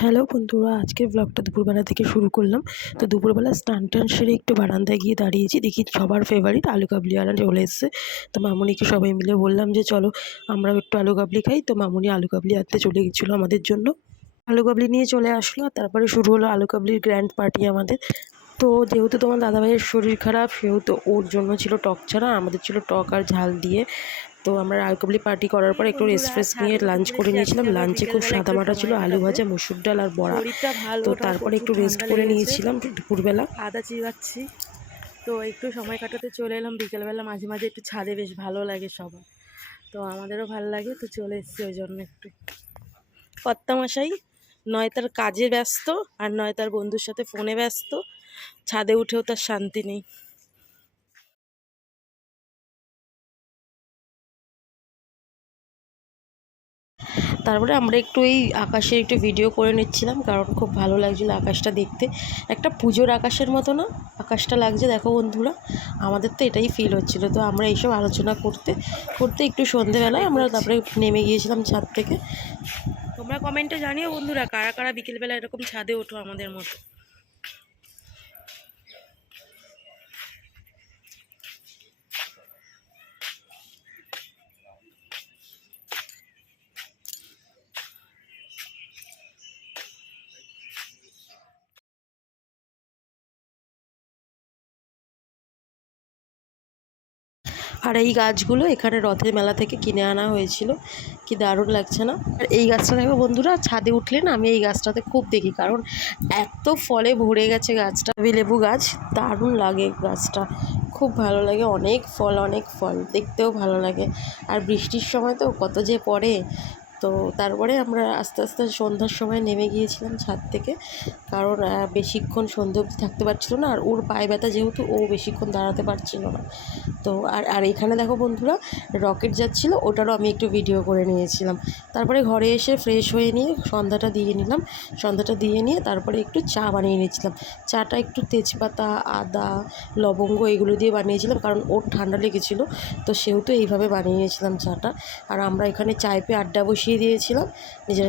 Hello বন্ধুরা, আজকের ব্লগটা দুপুরবেলা থেকে শুরু করলাম। তো দুপুরবেলা স্নান টান সেরে একটু বারান্দায় গিয়ে দাঁড়িয়েছি, দেখি সবার ফেভারিট আলু কাবলি আনা চলে এসেছে। তো মামুনিকে সবাই মিলে বললাম যে চলো আমরাও একটু আলু কাবলি খাই। তো মামুনি আলু কাবলি আনতে চলে গেছিলো আমাদের জন্য। আলু কাবলি নিয়ে চলে আসলো, আর তারপরে শুরু হলো আলু কাবলির গ্র্যান্ড পার্টি আমাদের। তো যেহেতু তোমার দাদাভাইয়ের শরীর খারাপ, সেহেতু ওর জন্য ছিল টক ছাড়া, আমাদের ছিল টক আর ঝাল দিয়ে। তো আমরা আলু কাবলি পার্টি করার পর একটু রেস্ট ফ্রেস্ট নিয়ে লাঞ্চ করে নিয়েছিলাম। লাঞ্চে খুব সাদামাটা ছিল, আলু ভাজা, মসুর ডাল আর বড়া। তো তারপরে একটু রেস্ট করে নিয়েছিলাম দুপুরবেলা। আদা চিবাচ্ছি, তো একটু সময় কাটাতে চলে এলাম বিকেলবেলা। মাঝে মাঝে একটু ছাদে বেশ ভালো লাগে সবার, তো আমাদেরও ভালো লাগে, তো চলে এসেছি ওই জন্য। একটু কর্তামশাই নয় তার কাজে ব্যস্ত, আর নয় তার বন্ধুর সাথে ফোনে ব্যস্ত, ছাদে উঠেও তার শান্তি নেই। তারপরে আমরা একটু এই আকাশের একটু ভিডিও করে নিচ্ছিলাম, কারণ খুব ভালো লাগছিলো আকাশটা দেখতে। একটা পুজোর আকাশের মতো না আকাশটা লাগছে, দেখো বন্ধুরা, আমাদের তো এটাই ফিল হচ্ছিলো। তো আমরা এইসব আলোচনা করতে করতে একটু সন্ধেবেলায় আমরা তারপরে নেমে গিয়েছিলাম ছাদ থেকে। তোমরা কমেন্টে জানিও বন্ধুরা, কারা কারা বিকেলবেলা এরকম ছাদে ওঠো আমাদের মতো। আর এই গাছগুলো এখানে রথের মেলা থেকে কিনে আনা হয়েছিল, কি দারুণ লাগছে না? আর এই গাছটা দেখো বন্ধুরা, ছাদে উঠলে না আমি এই গাছটাতে খুব দেখি, কারণ এত ফলে ভরে গেছে গাছটা। লেবু গাছ, দারুণ লাগে গাছটা, খুব ভালো লাগে, অনেক ফল, দেখতেও ভালো লাগে। আর বৃষ্টির সময় তো কত যে পড়ে। তো তারপরে আমরা আস্তে আস্তে সন্ধ্যার সময় নেমে গিয়েছিলাম ছাদ থেকে, কারণ বেশিক্ষণ সন্ধ্যে অবধি থাকতে পারছিল না। আর ওর পায়ে ব্যথা যেহেতু, ও বেশিক্ষণ দাঁড়াতে পারছিল না। তো আর এখানে দেখো বন্ধুরা, রকেট যাচ্ছিলো, ওটারও আমি একটু ভিডিও করে নিয়েছিলাম। তারপরে ঘরে এসে ফ্রেশ হয়ে নিয়ে সন্ধ্যাটা দিয়ে নিয়ে তারপরে একটু চা বানিয়ে নিয়েছিলাম। চাটা একটু তেজপাতা, আদা, লবঙ্গ এগুলো দিয়ে বানিয়েছিলাম, কারণ ওর ঠান্ডা লেগেছিলো। তো সেহেতু এইভাবে বানিয়ে নিয়েছিলাম চাটা। আর আমরা এখানে চায়ে পেয়ে আড্ডা বসিয়ে দিয়েছিলাম,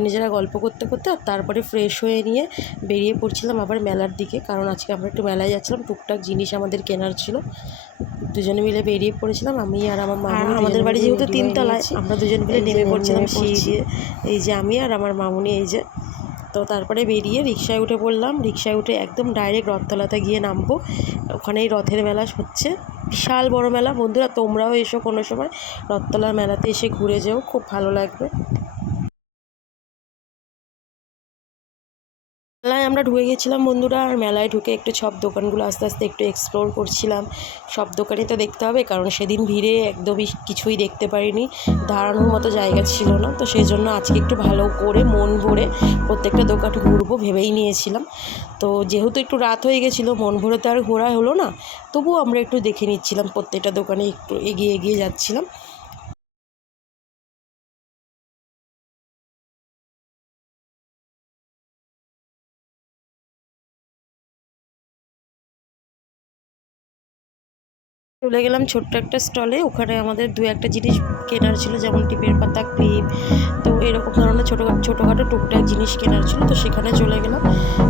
নিজেরা গল্প করতে করতে। আর তারপরে ফ্রেশ হয়ে নিয়ে বেরিয়ে পড়ছিলাম আবার মেলার দিকে, কারণ আজকে আমরা একটু মেলায় যাচ্ছিলাম, টুকটাক জিনিস আমাদের কেনার ছিল। দুজনে মিলে বেরিয়ে পড়েছিলাম, আমি আর আমার মামুনি। আমাদের বাড়ি যেহেতু তিনতলায়, আমরা দুজন মিলে নেমে পড়ছিলাম সিঁড়ি দিয়ে। এই যে আমি আর আমার মামুনি, এই যে। তো তারপরে বেরিয়ে রিক্সায় উঠে পড়লাম, রিক্সায় উঠে একদম ডাইরেক্ট রথতলাতে গিয়ে নামবো। ওখানেই রথের মেলা হচ্ছে, বিশাল বড় মেলা। বন্ধুরা তোমরাও এসো কোনো সময়, রথতলার মেলাতে এসে ঘুরে যেও, খুব ভালো লাগবে। মেলায় আমরা ঢুকে গেছিলাম বন্ধুরা, আর মেলায় ঢুকে একটু সব দোকানগুলো আস্তে আস্তে একটু এক্সপ্লোর করছিলাম। সব দোকানই তো দেখতে হবে, কারণ সেদিন ভিড়ে একদমই কিছুই দেখতে পারিনি, দাঁড়ানোর মতো জায়গা ছিল না। তো সেই জন্য আজকে একটু ভালো করে মন ভরে প্রত্যেকটা দোকান ঘুরবো ভেবেই নিয়েছিলাম। তো যেহেতু একটু রাত হয়ে গেছিলো, মন ভরে তো আর ঘোরা হলো না, তবুও আমরা একটু দেখে নিচ্ছিলাম, প্রত্যেকটা দোকানে একটু এগিয়ে যাচ্ছিলাম। চলে গেলাম ছোট্ট একটা স্টলে, ওখানে আমাদের দু একটা জিনিস কেনার ছিল, যেমন টিপের পাতা, ক্লিপ, তো এরকম ধরনের ছোটোখাটো টুকটাক জিনিস কেনার ছিল। তো সেখানে চলে গেলাম,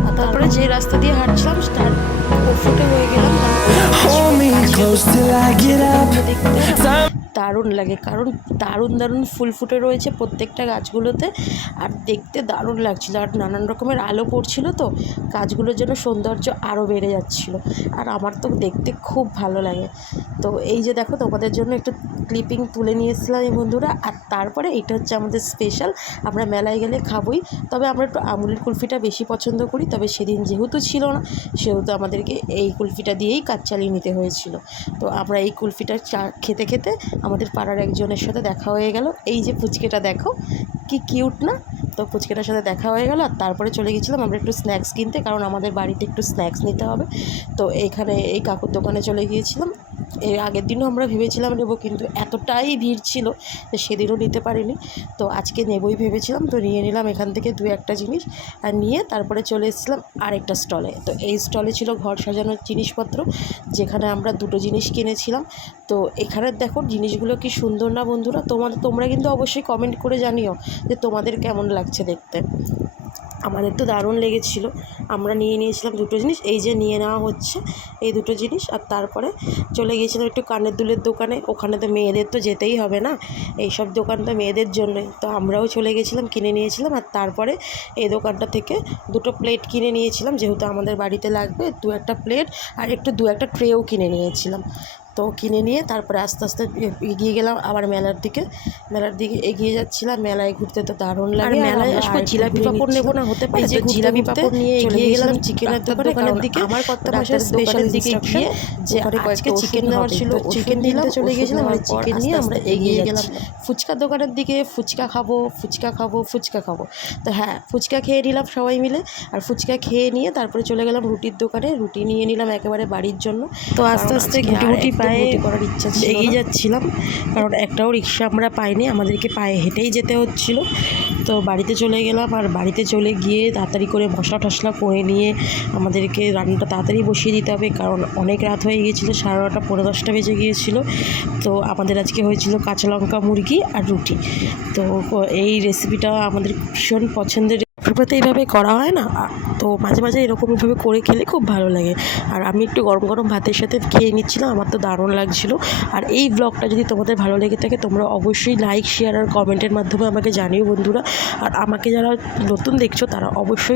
আর তারপরে যে রাস্তা দিয়ে হাঁটছিলাম তার ফুটে হয়ে গেলাম। দারুণ লাগে, কারণ দারুণ ফুল ফুটে রয়েছে প্রত্যেকটা গাছগুলোতে, আর দেখতে দারুণ লাগছিলো। আর নানান রকমের আলো পড়ছিল, তো গাছগুলোর জন্য সৌন্দর্য আরও বেড়ে যাচ্ছিলো। আর আমার তো দেখতে খুব ভালো লাগে। তো এই যে দেখো, তোমাদের জন্য একটু ক্লিপিং তুলে নিয়ে এসেছিলাম এই বন্ধুরা। আর তারপরে এটা হচ্ছে আমাদের স্পেশাল, আমরা মেলায় গেলে খাবোই, তবে আমরা একটু আমুলের কুলফিটা বেশি পছন্দ করি। তবে সেদিন যেহেতু ছিল না, সেহেতু আমাদেরকে এই কুলফিটা দিয়েই কাজ চালিয়ে নিতে হয়েছিল। তো আমরা এই কুলফিটা খেতে খেতে আমাদের পাড়ার একজনের সাথে দেখা হয়ে গেল। এই যে পুচকেটা দেখো, কি কিউট না? তো পুচকেটার সাথে দেখা হয়ে গেল। আর তারপরে চলে গেছিলাম আমরা একটু স্ন্যাক্স কিনতে, কারণ আমাদের বাড়িতে একটু স্ন্যাক্স নিতে হবে। তো এইখানে এই কাকুর দোকানে চলে গিয়েছিলাম। এর আগের দিনও আমরা ভেবেছিলাম নেবো, কিন্তু এতটাই ভিড় ছিল যে সেদিনও নিতে পারিনি। তো আজকে নেবই ভেবেছিলাম, তো নিয়ে নিলাম এখান থেকে দু একটা জিনিস। আর নিয়ে তারপরে চলে এসেছিলাম আরেকটা স্টলে। তো এই স্টলে ছিল ঘর সাজানোর জিনিসপত্র, যেখানে আমরা দুটো জিনিস কিনেছিলাম। তো এখানে দেখো জিনিসগুলো কি সুন্দর না বন্ধুরা? তোমরা কিন্তু অবশ্যই কমেন্ট করে জানিও যে তোমাদের কেমন লাগছে দেখতে। আমাদের তো দারুণ লেগেছিলো। আমরা নিয়ে নিয়েছিলাম দুটো জিনিস, এই যে নিয়ে নেওয়া হচ্ছে এই দুটো জিনিস। আর তারপরে চলে গিয়েছিলাম একটু কানের দুলের দোকানে। ওখানে তো মেয়েদের তো যেতেই হবে না, এইসব দোকান তো মেয়েদের জন্যই। তো আমরাও চলে গেছিলাম, কিনে নিয়েছিলাম। আর তারপরে এই দোকানটা থেকে দুটো প্লেট কিনে নিয়েছিলাম, যেহেতু আমাদের বাড়িতে লাগবে। একটা প্লেট আর একটু একটা ট্রেও কিনে নিয়েছিলাম। তো কিনে নিয়ে তারপরে আস্তে আস্তে এগিয়ে গেলাম আবার মেলার দিকে এগিয়ে যাচ্ছিলাম। মেলায় ঘুরতে তো দারুণ লাগে। আর মেলায় আসবো, জিলাপি পাপড় নেবো না, হতে পারে যে জিলাপি পাপড় নিয়ে এগিয়ে গেলাম চিকেনের দোকানের দিকে। আমার কর্তামশাই স্পেশাল দিকে গিয়ে যে আজকে চিকেন নেওয়ার ছিল, চিকেন নিতে চলে গিয়েছিলাম। আর চিকেন নিয়ে আমরা এগিয়ে গেলাম ফুচকা দোকানের দিকে। ফুচকা খাবো। তো হ্যাঁ, ফুচকা খেয়ে নিলাম সবাই মিলে। আর ফুচকা খেয়ে নিয়ে তারপরে চলে গেলাম রুটির দোকানে। রুটি নিয়ে নিলাম একেবারে বাড়ির জন্য। তো আস্তে আস্তে গুটি পায়ে করার ইচ্ছা ছিল, এগিয়ে যাচ্ছিলাম, কারণ একটাও রিক্সা আমরা পাইনি, আমাদেরকে পায়ে হেঁটেই যেতে হচ্ছিল। তো বাড়িতে চলে গেলাম। আর বাড়িতে চলে গিয়ে তাড়াতাড়ি করে মশলা টশলা করে নিয়ে আমাদেরকে রান্নাটা তাড়াতাড়ি বসিয়ে দিতে হবে, কারণ অনেক রাত হয়ে গিয়েছিলো, 9:30 পৌনে 10টা বেজে গিয়েছিলো। তো আমাদের আজকে হয়েছিল কাঁচা লঙ্কা মুরগি আর রুটি। তো এই রেসিপিটা আমাদের ভীষণ পছন্দের। তো এইভাবে করা হয় না, তো মাঝে মাঝে এরকমভাবে করে খেলে খুব ভালো লাগে। আর আমি একটু গরম গরম ভাতের সাথে খেয়ে নিচ্ছিলাম, আমার তো দারুণ লাগছিলো। আর এই ব্লগটা যদি তোমাদের ভালো লেগে থাকে, তোমরা অবশ্যই লাইক, শেয়ার আর কমেন্টের মাধ্যমে আমাকে জানিও বন্ধুরা। আর আমাকে যারা নতুন দেখছো তারা অবশ্যই